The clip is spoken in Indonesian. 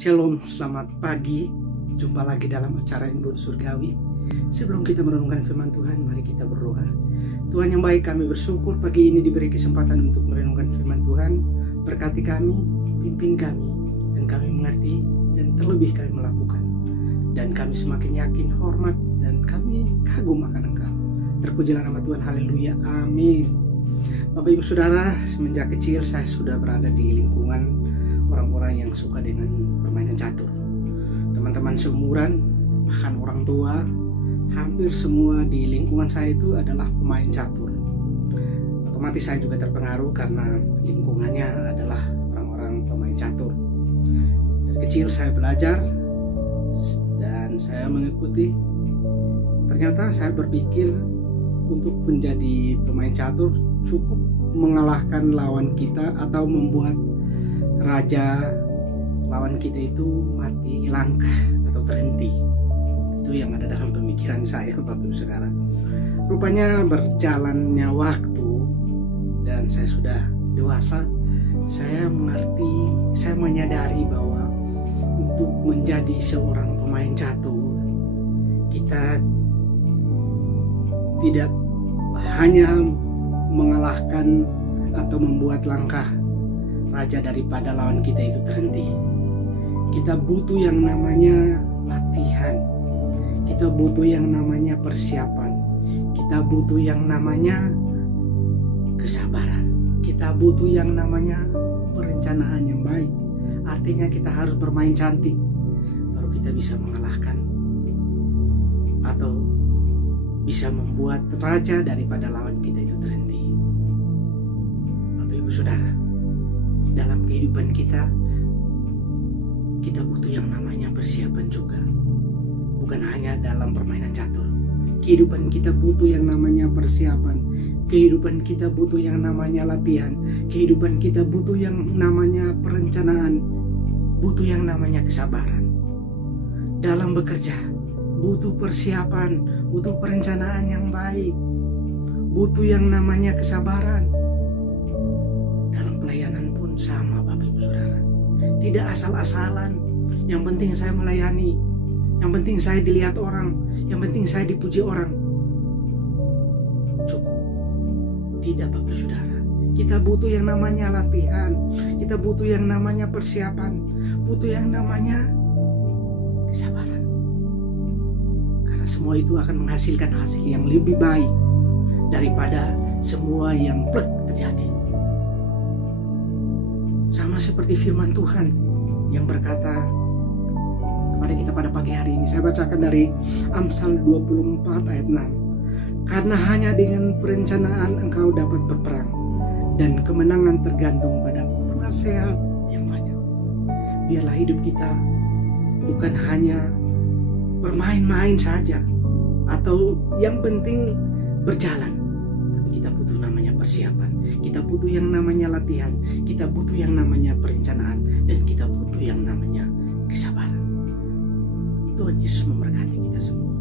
Shalom, selamat pagi. Jumpa lagi dalam acara Embun Surgawi. Sebelum kita merenungkan firman Tuhan, mari kita berdoa. Tuhan yang baik, kami bersyukur pagi ini diberi kesempatan untuk merenungkan firman Tuhan. Berkati kami, pimpin kami, dan kami mengerti dan terlebih kami melakukan. Dan kami semakin yakin, hormat, dan kami kagum akan Engkau. Terpujilah nama Tuhan, haleluya, amin. Bapak Ibu Saudara, semenjak kecil saya sudah berada di lingkungan orang-orang yang suka dengan permainan catur. Teman-teman seumuran, bahkan orang tua, hampir semua di lingkungan saya itu adalah pemain catur. Otomatis saya juga terpengaruh karena lingkungannya adalah orang-orang pemain catur. Dari kecil saya belajar dan saya mengikuti. Ternyata saya berpikir untuk menjadi pemain catur cukup mengalahkan lawan kita atau membuat raja lawan kita itu mati langkah atau terhenti. Itu yang ada dalam pemikiran saya, Bapak Ibu Saudara. Rupanya berjalannya waktu dan saya sudah dewasa, saya mengerti, saya menyadari bahwa untuk menjadi seorang pemain catur, kita tidak hanya mengalahkan atau membuat langkah raja daripada lawan kita itu terhenti. Kita butuh yang namanya latihan. Kita butuh yang namanya persiapan. Kita butuh yang namanya kesabaran. Kita butuh yang namanya perencanaan yang baik. Artinya kita harus bermain cantik baru kita bisa mengalahkan atau bisa membuat raja daripada lawan kita itu terhenti. Bapak Ibu Saudara, dalam kehidupan kita butuh yang namanya persiapan juga. Bukan hanya dalam permainan catur. Kehidupan kita butuh yang namanya persiapan. Kehidupan kita butuh yang namanya latihan. Kehidupan kita butuh yang namanya perencanaan. Butuh yang namanya kesabaran. Dalam bekerja butuh persiapan, butuh perencanaan yang baik. Butuh yang namanya kesabaran. Dalam pelayanan pun sama, Bapak Ibu Saudara. Tidak asal-asalan. Yang penting saya melayani. Yang penting saya dilihat orang. Yang penting saya dipuji orang. Cukup. Tidak, Bapak Saudara. Kita butuh yang namanya latihan. Kita butuh yang namanya persiapan. Butuh yang namanya kesabaran. Karena semua itu akan menghasilkan hasil yang lebih baik daripada semua yang plek terjadi. Sama seperti firman Tuhan yang berkata kepada kita pada pagi hari ini. Saya bacakan dari Amsal 24 ayat 6. Karena hanya dengan perencanaan engkau dapat berperang, dan kemenangan tergantung pada penasehat yang banyak. Biarlah hidup kita bukan hanya bermain-main saja atau yang penting berjalan, tapi kita butuh namanya persiapan. Kita butuh yang namanya latihan, kita butuh yang namanya perencanaan, dan kita butuh yang namanya kesabaran. Tuhan Yesus memberkati kita semua.